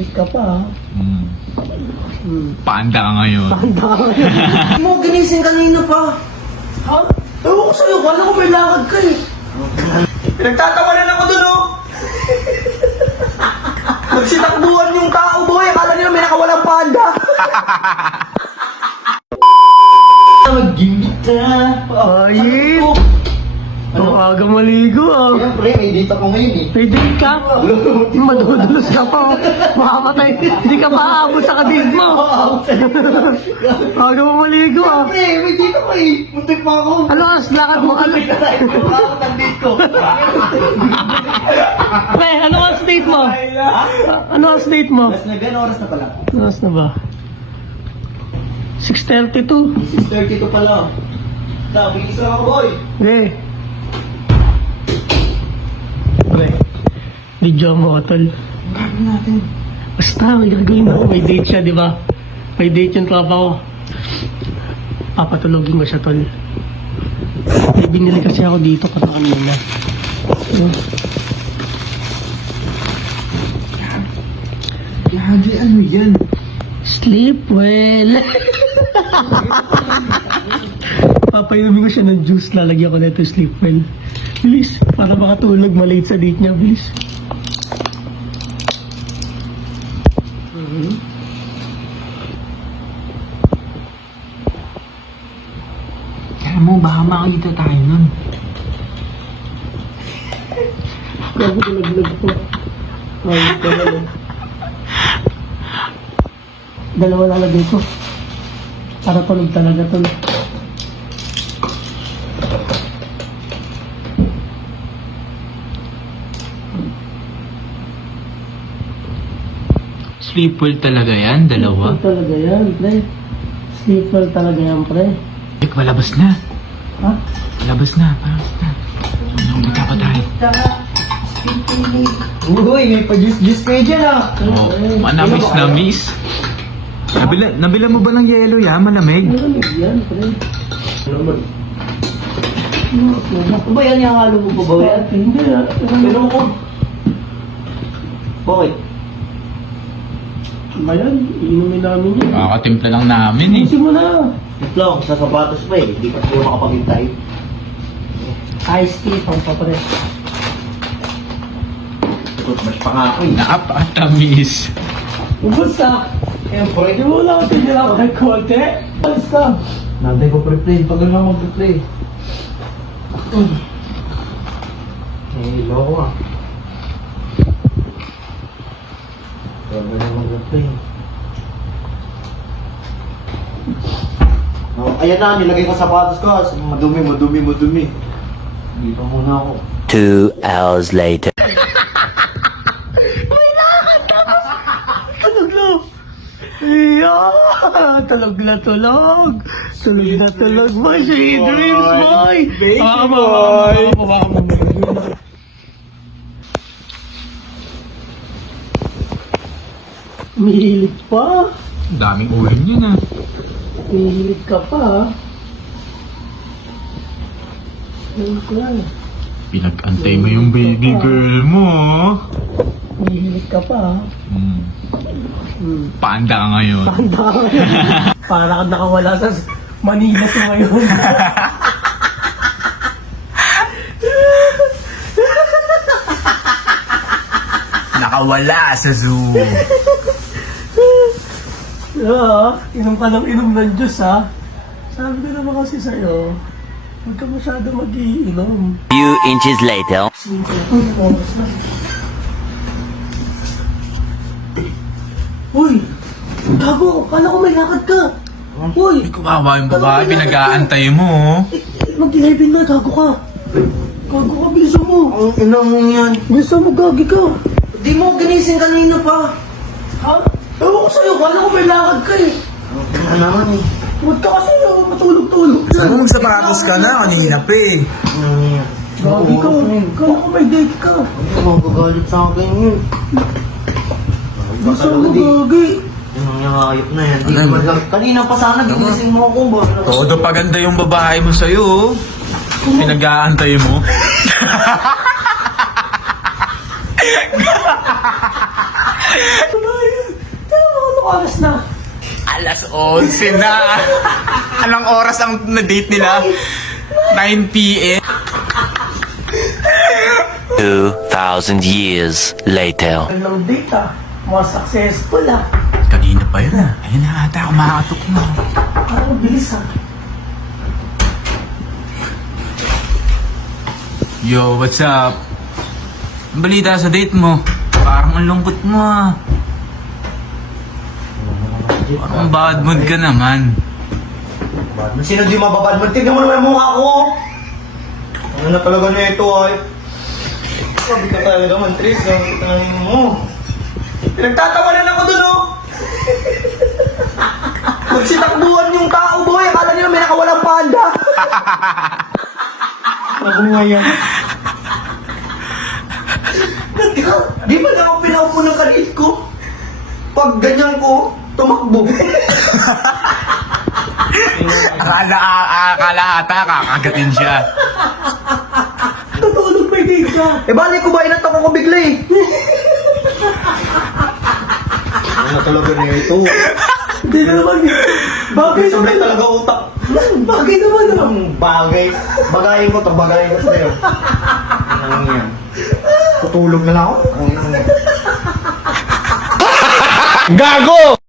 Ulit ka pa, Panda ka ngayon. Panda ka ngayon. Mo, ginising kanina pa. Ha? Ewan ko sa'yo, kala ko may lakad ka eh. Pinagtatawanan ako dun, oh. Nagsitakbuhan yung tao, boy. Akala nila may nakawalang panda. Mag-gimit na. Ayit! Ang aga maligo ah. Siyempre, may date ako ngayon eh. May date ka? Madudulos ka pa. Makamatay. Hindi ka maaabot sa kadate mo. Aga mo maligo ah. Siyempre, may date ako eh. Muntik pa ako. Ano oras lakad mo? Muntik na tayo. Ako ng date ko. Pre, ano oras date mo? Ano oras date mo? Last na gan, oras na pala. Ano oras na ba? 6:32. 6:32 pala. Dami, isa ako, boy. Okay. Pre, video mo ka tol. Gagawin natin. Basta, may gagawin mo. May date siya, di ba? May date yung tropa ko. Papatulogin mo siya, tol. May binili kasi ako dito kataan muna. Gagi, ano yan? Sleep well. Papainumin ko siya ng juice. Lalagyan ko na ito sleep well. Bilis, para makatulog. Malate sa date niya. Bilis. Alam mo, baka makita tayo nun. Gago ko naglag po. Ay, dalawa. Dalawa lalagay ko. Para tulog talaga tol. Sleep well talaga yan, dalawa. Sleep well talaga yan, pre. Sleep well talaga yan, pre. Ek, malabas na. Ha? Malabas na, malabas na. Magkapatay. Uy, may pa-juice-juice kayo dyan ah. Oh, manamis na miss. Nabila mo ba ng yelo yan? Malamig? Malamig yan, pre. Ano ba yan yung halo mo pa ba yan? Hindi ah. Pero ako. Bakit? Ba yan? Iinumin namin yan. Makakatimpla lang namin eh. Inusin mo na. Itlong, sa sapatos pa eh. Hindi pa sila makapagintay. Iced tea, pampapre. Toothbrush pa nga ako eh. Napakatamis. Ubus ah. Siyempre. Di mo lang tingnan ako ng konti. Alis ka. Nanday ko pre-play. Pag lang ako mag-play. Eh, loko ah. Pag lang mag-play. Oh, ayan na, nilagay ko sa sapatos ko. Madumi. Hindi pa muna ako. 2 hours later. Tulog na. Iya. Tulog na tulog. Tulog na tulog mo. Sweet dreams, boy. Baby boy. Mihilig pa. Daming ulam yun ah. Mihilig ka pa. Ayun ko lang. Pinag-antay mo yung baby girl mo. Mihilig ka pa. Panda ka ngayon. Panda ka ngayon. Para ka nakawala sa Manila to ngayon. Nakawala sa zoo. Inom ka ng inom ng Diyos ha. Sabi ko naman kasi sa'yo, huwag ka masyado mag-iinom. Few inches later. Uy! Gago! Kala ko may lakad ka! Uy! Kumawa yung babae, pinag-aantay mo. Mag-11 na, gago ka! Gago ka, bilisan mo! Ang ina mo yan. Bilisan mo, gagi ka! Di mo ginising kanina pa. Ha? Ewan ko sa'yo, kala ko may lakad ka eh! Ano naman eh. Huwag ka kasi matulog-tulog ka! Anong sapatos ka na? Kanina pa eh. Gagi ka! Kala ko may date ka! Ano magagalit sa akin yun? Bilisan mo, gagi! Yung hayop na yan. Di ko lang. Kanina pa sana ginising mo ako ba? Todo paganda yung babae mo sa'yo. Pinag-aantay mo. Ay, oras na? Alas 11 na. Anong oras ang na-date nila? 9 p.m. 2,000 years later. Ang date ah. Mga successful ah. Kanina pa yun ah. Ayun na ata, kumakatok na. Parang bilis ah. Yo, what's up? Ang balita sa date mo? Parang ang lungkot mo ah. Parang bad mood ka naman. Badman? Sino di mababadman? Tignan mo naman yung mukha ko. Ano na talaga na ito ay? Sabi ka talaga man, Tris. Tanangin mo. Pinagtatawanan ako dun, oh. Magsitakbuhan yung tao, boy. Akala nila may nakawalang panda. Ako nga yan. Di ba na ako pinaupo ng kalit ko? Pag ganyan ko, tumakbo. Akala ata kakagatin siya. Tutulog pa yung date ka. Eh, balik ko ba? Inatak ako bigla eh. Ano talaga na ito? Hindi na naman. Bagay Sabay naman. talaga utak. Bagay naman ah. Ang bagay. Bagayin ko to, bagayin ko sa'yo. Ano yan? Tutulog na lang ako. Ang ina mo. Gago!